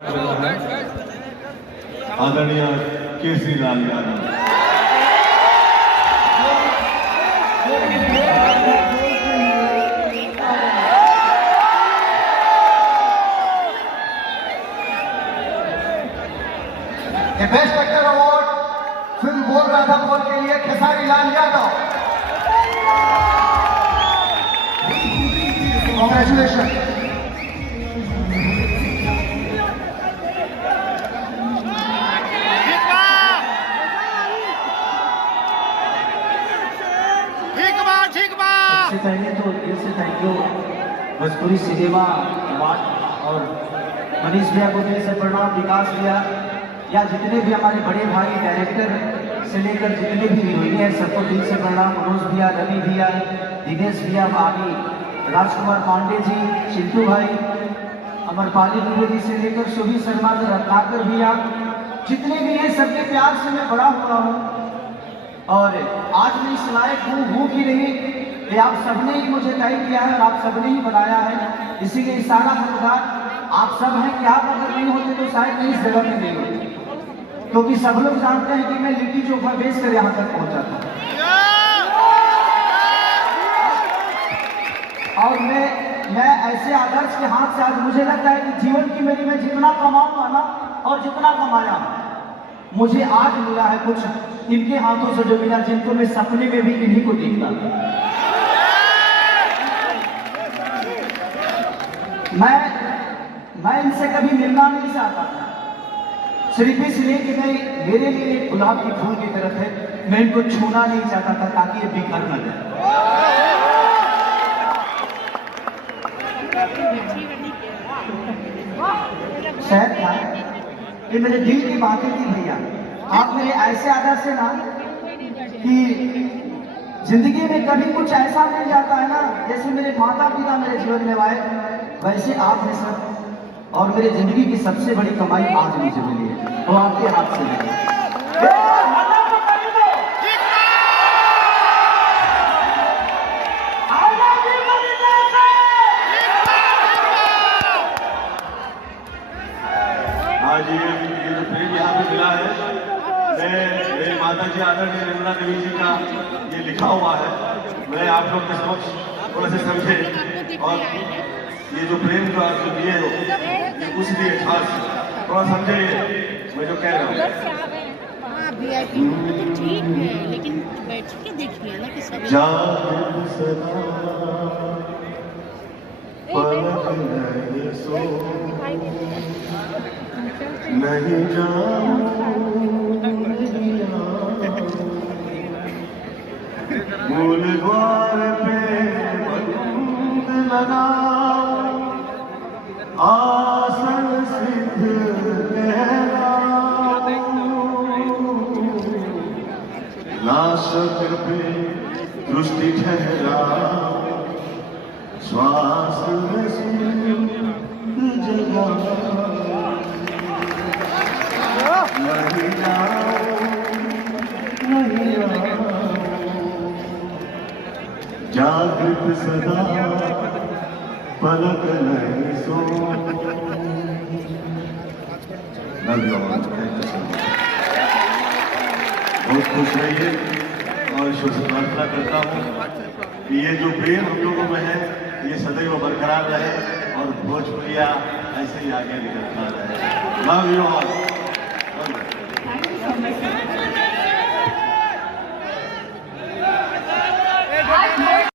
आदरणीय Kesari Lal Yadav. Best actor award film Bol Radha बोल के लिए खेसारी लाल यादव। कॉन्ग्रेचुलेशन। सबसे पहले तो दिल से thank you Bhojpuri cinema award और मनीष भैया को दिल से प्रणाम, विकास भैया या जितने भी हमारे बड़े भाई डायरेक्टर से लेकर जितने भी हीरोइन हैं सबको दिल से प्रणाम। मनोज भैया, रवि भैया, दिनेश भैया, बागी, राजकुमार पांडे जी, चिंटू भाई, अमरपाली द्विवेदी से लेकर सुभी शर्मा, रत्नाकर भैया, जितने भी हैं सबके प्यार से मैं बड़ा हुआ हूँ और आज मैं इस लायक हूँ कि नहीं ये आप सबने ही मुझे तय किया है और आप सबने ही बनाया है, इसीलिए सारा हकदार आप सब हैं कि आप अगर नहीं होते तो शायद मैं इस जगह पे नहीं होती, क्योंकि सब लोग जानते हैं कि मैं लिट्टी चोखा बेच कर यहाँ तक पहुँचा था और मैं ऐसे आदर्श के हाथ से आज मुझे लगता है कि जीवन की मेरी मैं जितना कमाऊंगा ना और जितना कमाया मुझे आज मिला है कुछ इनके हाथों से जो मिला, जिनको मैं सपने में भी इन्हीं को देखता था। मैं इनसे कभी मिलना नहीं चाहता था, सिर्फ इसलिए कि मैं मेरे लिए एक गुलाब की फूल की तरफ है, मैं इनको छूना नहीं चाहता था ताकि ये बिखर न जाए। शायद था ये मेरे दिल की बातें थी भैया, आप मेरे ऐसे आदर्श से ना कि जिंदगी में कभी कुछ ऐसा मिल जाता है ना, जैसे मेरे माता पिता मेरे जीवन में आए वैसे आप हैं सर, और मेरी जिंदगी की सबसे बड़ी कमाई आज मुझे मिली है, वो आपके हाथ से मिली है। आज ये जो प्रेम यहाँ पे मिला है, मेरी माता जी आदरणीय निर्मला देवी जी का ये लिखा हुआ है, मैं आप लोग के समक्ष थोड़ा से समझे और ये जो प्रेम जो आप जो दिए हो ये कुछ लिए खास थोड़ा समझे मैं जो कह रहा हूँ। ठीक है लेकिन बैठ के देखिए ना कि सब नहीं मूल द्वार पे बंद लगा आसन सिद्ध नाशक पे दृष्टि ठहरा श्वास में जगा जागृत सदा पलक नहीं सो। बहुत खुश रहिए और ईश्वर से प्रार्थना करता हूँ कि ये जो प्रेम हम लोगों में है ये सदैव बरकरार रहे और भोजपुरिया ऐसे ही आगे निकलता रहे। Love you all.